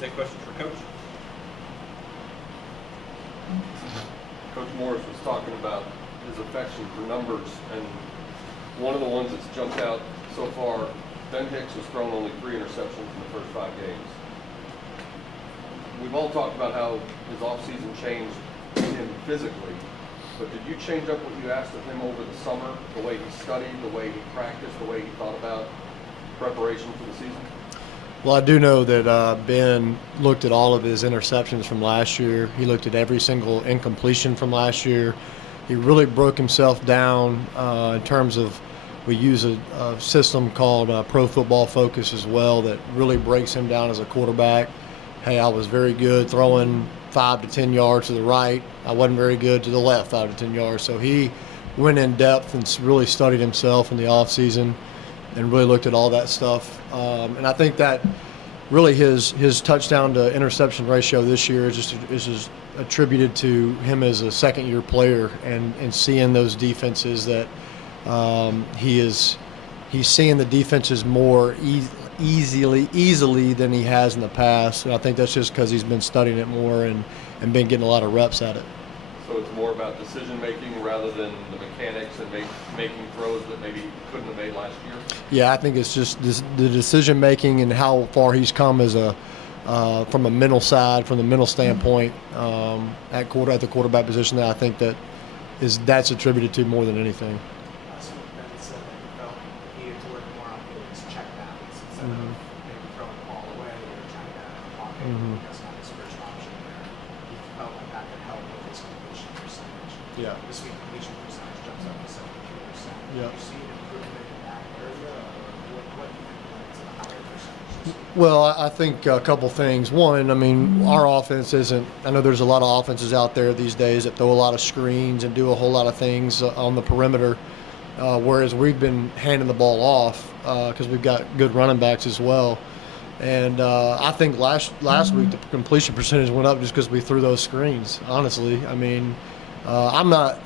take questions for Coach. Coach Morris was talking about his affection for numbers, and one of the ones that's jumped out so far, Ben Hicks has thrown only 3 interceptions in the first 5 games. We've all talked about how his offseason changed him physically, but did you change up what you asked of him over the summer, the way he studied, the way he practiced, the way he thought about preparation for the season? Well, I do know that Ben looked at all of his interceptions from last year. He looked at every single incompletion from last year. He really broke himself down in terms of, we use a system called Pro Football Focus as well that really breaks him down as a quarterback. Hey, I was very good throwing 5 to 10 yards to the right. I wasn't very good to the left 5 to 10 yards. So he went in depth and really studied himself in the offseason and really looked at all that stuff. And I think that really his touchdown to interception ratio this year is just attributed to him as a second-year player and seeing those defenses that he's seeing the defenses more easily than he has in the past. And I think that's just because he's been studying it more and been getting a lot of reps at it. So it's more about decision making rather than the mechanics and making throws that maybe he couldn't have made last year? Yeah, I think it's just the decision making and how far he's come as from a mental side, from the mental standpoint at the quarterback position. That I think that's attributed to more than anything. So Ben said that he felt he needed to work more on his checkdowns instead of maybe throwing the ball away or trying to get out of the pocket. That's not his first option there. He felt like that could help with his completion percentage. Yeah. This week completion percentage jumps up to 73%. Yeah. Do you see an improvement in that area, or what do you think led to the higher percentage? Well, I think a couple things. One, I mean, our offense isn't – I know there's a lot of offenses out there these days that throw a lot of screens and do a whole lot of things on the perimeter, whereas we've been handing the ball off because we've got good running backs as well. And I think last week the completion percentage went up just because we threw those screens, honestly. I mean, I'm not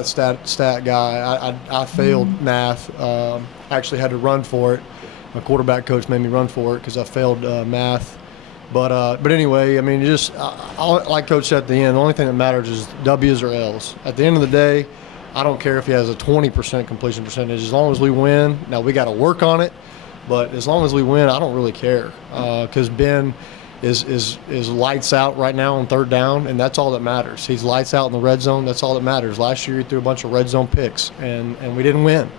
a stat guy. I failed math. Actually had to run for it. My quarterback coach made me run for it because I failed math. But anyway, I mean, like Coach said at the end, the only thing that matters is W's or L's. At the end of the day, I don't care if he has a 20% completion percentage. As long as we win, now we got to work on it, but as long as we win, I don't really care because Ben is lights out right now on third down, and that's all that matters. He's lights out in the red zone. That's all that matters. Last year he threw a bunch of red zone picks, and we didn't win.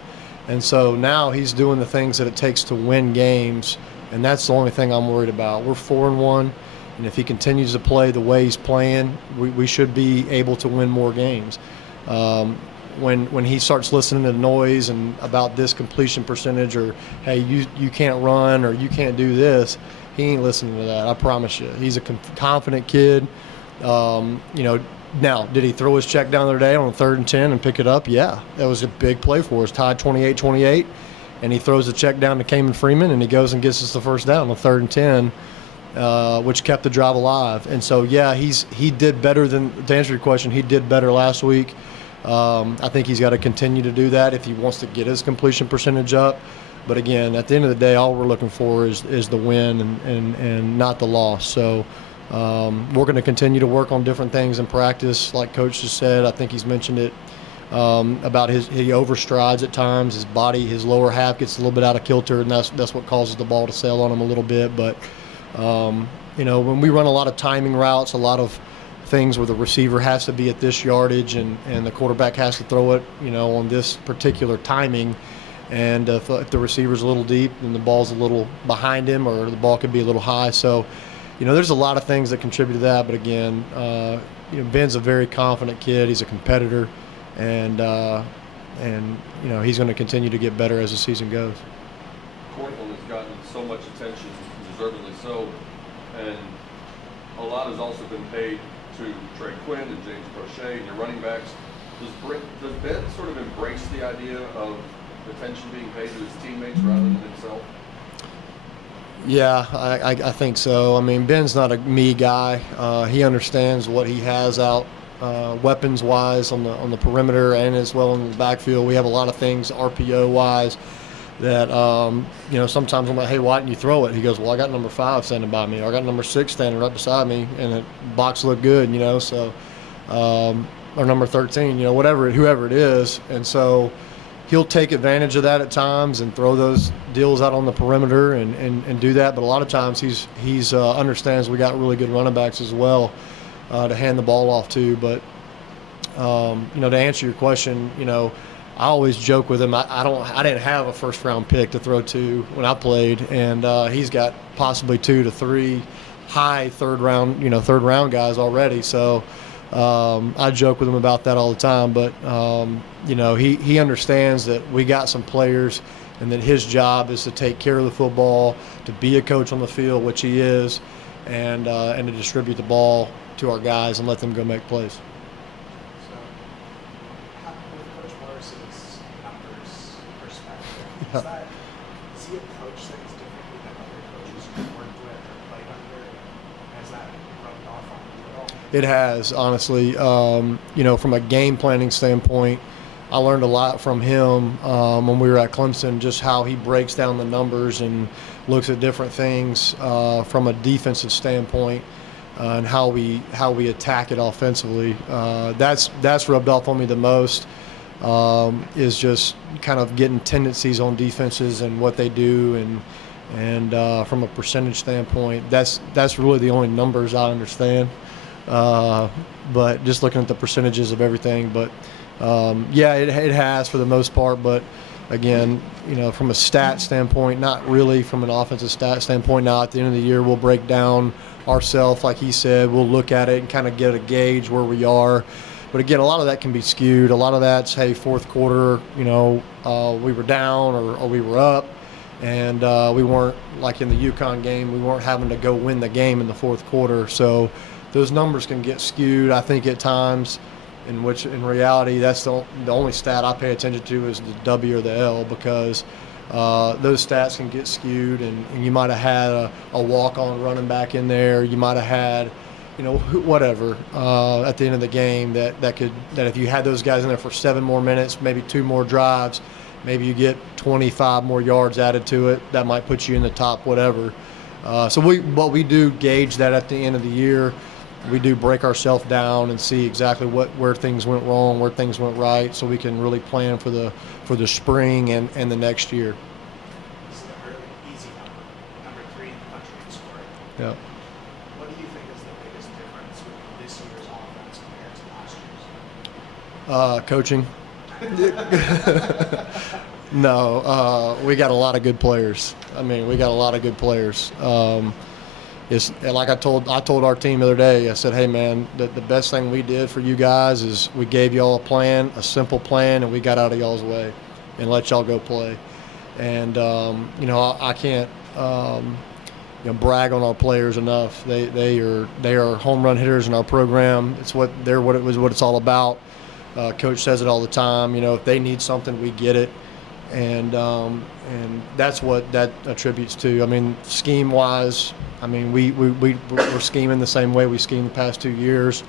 And so now he's doing the things that it takes to win games, and that's the only thing I'm worried about. We're 4-1, and if he continues to play the way he's playing, we should be able to win more games. When he starts listening to noise and about this completion percentage or, hey, you can't run or you can't do this, he ain't listening to that, I promise you. He's a confident kid. Now, did he throw his check down the other day on 3rd and 10 and pick it up? Yeah, that was a big play for us. Tied 28-28, and he throws the check down to Kamen Freeman, and he goes and gets us the first down on 3rd and 10, which kept the drive alive. And so, yeah, he did better to answer your question, he did better last week. I think he's got to continue to do that if he wants to get his completion percentage up. But again, at the end of the day, all we're looking for is the win and not the loss. So we're going to continue to work on different things in practice. Like Coach just said, I think he's mentioned it about he overstrides at times. His body, his lower half gets a little bit out of kilter, and that's what causes the ball to sail on him a little bit. But when we run a lot of timing routes, a lot of things where the receiver has to be at this yardage and the quarterback has to throw it, on this particular timing. And if the receiver's a little deep and the ball's a little behind him, or the ball could be a little high. So, there's a lot of things that contribute to that. But again, Ben's a very confident kid. He's a competitor, and he's going to continue to get better as the season goes. Cortland has gotten so much attention, deservedly so, and a lot has also been paid to Trey Quinn and James Prochet and your running backs. Does Ben sort of embrace the idea of attention being paid to his teammates rather than himself? Yeah, I think so. I mean, Ben's not a me guy. He understands what he has out weapons-wise on the perimeter and as well in the backfield. We have a lot of things RPO-wise that sometimes I'm like, hey, why didn't you throw it? He goes, well, I got number 5 standing by me, or I got number 6 standing right beside me, and the box looked good, so or number 13, whoever it is, and so he'll take advantage of that at times and throw those deals out on the perimeter and do that. But a lot of times he's understands we got really good running backs as well to hand the ball off to. But to answer your question, I always joke with him. I didn't have a first round pick to throw to when I played, and he's got possibly 2 to 3 high third round guys already. So I joke with him about that all the time. But he understands that we got some players, and that his job is to take care of the football, to be a coach on the field, which he is, and to distribute the ball to our guys and let them go make plays. Does he approach things differently than other coaches you've worked with or played under? Has that rubbed off on you at all? It has, honestly. From a game planning standpoint, I learned a lot from him when we were at Clemson, just how he breaks down the numbers and looks at different things from a defensive standpoint and how we attack it offensively. That's rubbed off on me the most. Is just kind of getting tendencies on defenses and what they do, and from a percentage standpoint, that's really the only numbers I understand. But just looking at the percentages of everything, but it has for the most part. But again, from a stat standpoint, not really from an offensive stat standpoint. Now at the end of the year, we'll break down ourselves, like he said. We'll look at it and kind of get a gauge where we are. But again, a lot of that can be skewed. A lot of that's, hey, fourth quarter, we were down or we were up, and we weren't, like in the UConn game, we weren't having to go win the game in the fourth quarter. So those numbers can get skewed, I think, at times, in which in reality that's the only stat I pay attention to is the W or the L, because those stats can get skewed, and you might have had a walk-on running back in there. You might have had whatever at the end of the game that if you had those guys in there for 7 more minutes, maybe 2 more drives, maybe you get 25 more yards added to it. That might put you in the top whatever. So we do gauge that at the end of the year. We do break ourselves down and see exactly where things went wrong, where things went right, so we can really plan for the spring and the next year. This is a very easy number 3 in the country in scoring. Yeah. What do you think is the biggest difference with this year's offense compared to last year's? Coaching. No, we got a lot of good players. We got a lot of good players. It's like I told our team the other day. I said, hey man, the best thing we did for you guys is we gave y'all a plan, a simple plan, and we got out of y'all's way and let y'all go play. And I can't brag on our players enough. They are home run hitters in our program. It's what it's all about. Coach says it all the time. If they need something, we get it, and that's what that attributes to. Scheme wise, we're scheming the same way we schemed the past 2 years.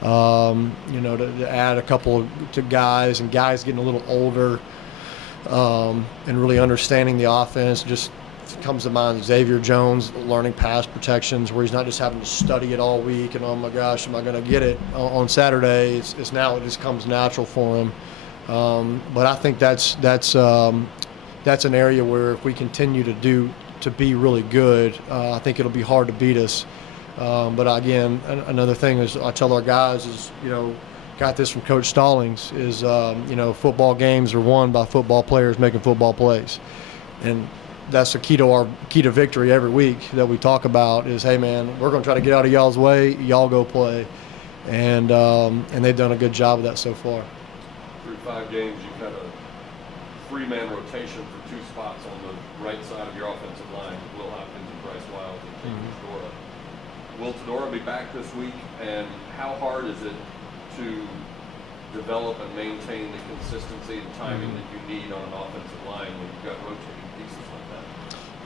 To add a couple to guys, and guys getting a little older, and really understanding the offense. Just comes to mind Xavier Jones learning pass protections, where he's not just having to study it all week and, oh my gosh, am I going to get it on Saturday? It's now, it just comes natural for him. But I think that's an area where if we continue to be really good, I think it'll be hard to beat us. But again, another thing is I tell our guys is, got this from Coach Stallings, is football games are won by football players making football plays, and that's the key to victory every week that we talk about is, hey man, we're going to try to get out of y'all's way, y'all go play, and they've done a good job of that so far. Through 5 games, you've had a 3-man rotation for 2 spots on the right side of your offensive line with Will Hopkins and Bryce Wild and Tate Tadora. Will Tadora be back this week, and how hard is it to develop and maintain the consistency and timing that you need on an offensive line when you've got rotating pieces like that?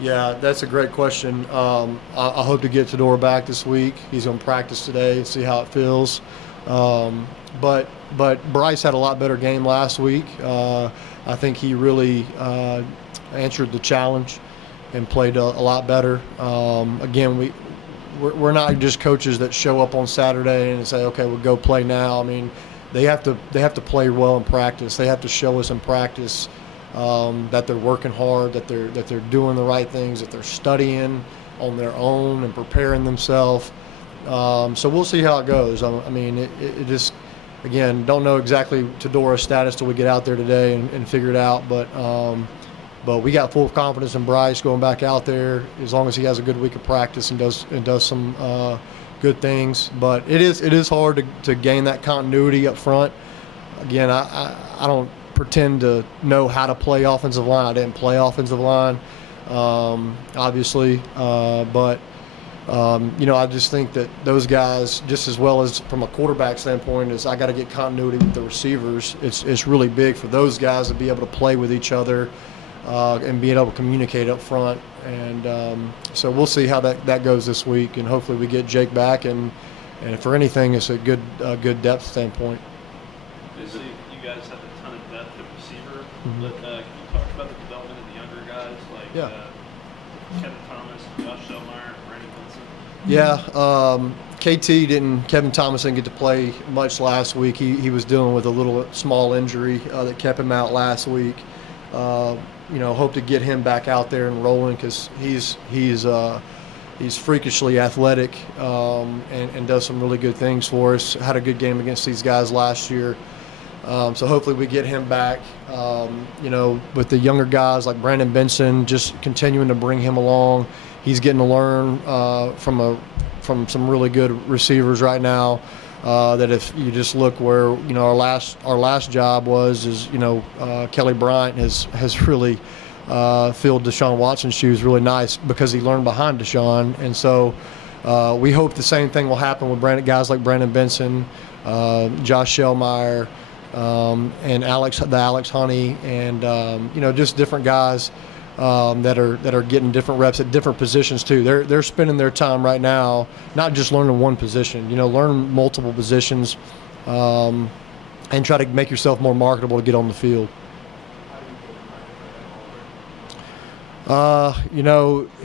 Yeah, that's a great question. I hope to get Tadora back this week. He's going to practice today and see how it feels. But Bryce had a lot better game last week. I think he really answered the challenge and played a lot better. Again, we're not just coaches that show up on Saturday and say, okay, we'll go play now. I mean, they have to play well in practice. They have to show us in practice that they're working hard, that they're doing the right things, that they're studying on their own and preparing themselves. So we'll see how it goes. I mean, it just, again, don't know exactly Tedora's status till we get out there today and figure it out. But we got full confidence in Bryce going back out there as long as he has a good week of practice and does some good things. But it is hard to gain that continuity up front. Again, I don't pretend to know how to play offensive line. I didn't play offensive line, obviously, but I just think that those guys, just as well as from a quarterback standpoint, is I got to get continuity with the receivers. It's really big for those guys to be able to play with each other and being able to communicate up front. And so we'll see how that goes this week, and hopefully we get Jake back. And for anything, it's a good depth standpoint. So you guys have a ton of depth at receiver, Mm-hmm. but can you talk about the development of the younger guys like Kevin Thomas, Josh Shellmeyer, and Brandon Benson? Yeah, Kevin Thomas didn't get to play much last week. He was dealing with a little small injury that kept him out last week. Hope to get him back out there and rolling because he's freakishly athletic and does some really good things for us. Had a good game against these guys last year. So hopefully we get him back. With the younger guys like Brandon Benson, just continuing to bring him along. He's getting to learn from some really good receivers right now. That if you just look where our last job is Kelly Bryant has really filled Deshaun Watson's shoes really nice because he learned behind Deshaun, and so we hope the same thing will happen with guys like Brandon Benson, Josh Shellmeyer, and Alex Honey, and just different guys that are getting different reps at different positions too. They're spending their time right now not just learning one position, learn multiple positions, and try to make yourself more marketable to get on the field.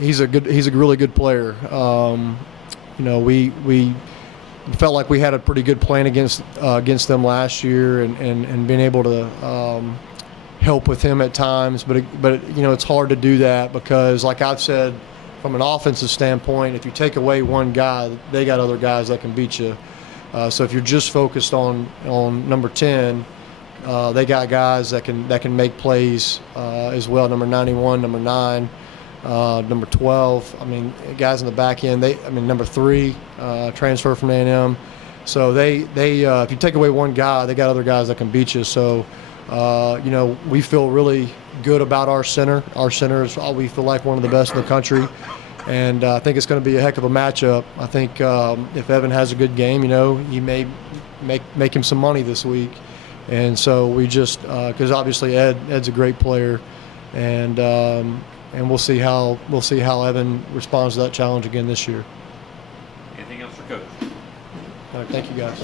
He's a really good player. We felt like we had a pretty good plan against them last year, and being able to help with him at times, but it's hard to do that because, like I've said, from an offensive standpoint, if you take away one guy, they got other guys that can beat you. So if you're just focused on number 10, they got guys that can make plays as well. Number 91, number 9, number 12. I mean, guys in the back end. Number 3, transfer from A&M. So they if you take away one guy, they got other guys that can beat you. So. We feel really good about our center. Our center is, we feel like, one of the best in the country, and I think it's going to be a heck of a matchup. I think if Evan has a good game, he may make him some money this week, and so we just because obviously Ed's a great player, and we'll see how Evan responds to that challenge again this year. Anything else for Coach? All right, thank you guys.